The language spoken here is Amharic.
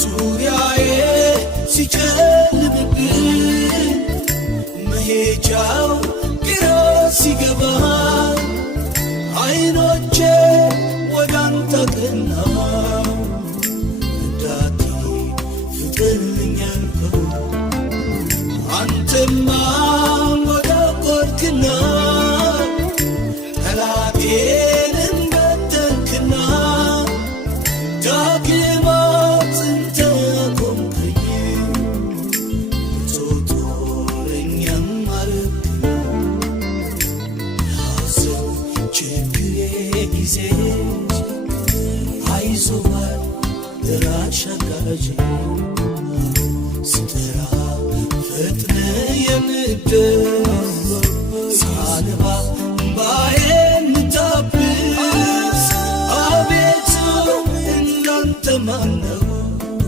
ዙሪያዬ ሲጨልምብኝ መሄጃው ግራ ሲገባኝ አይኖቼ ወዳንተ ቀና ረዳቴ ፍቅርልኝ ያልከው አንተማ ወዳቆርክና ጠላቴንም በተንክና ዳግም አጽንተ አቆምከኝ ጦረኛም አረግከኝ የሐዘን ችግሬ ጊዜ አይዞህ ባይ ደራሽ አጋዤ ስጠራ ፈጥነህ የምትደርስ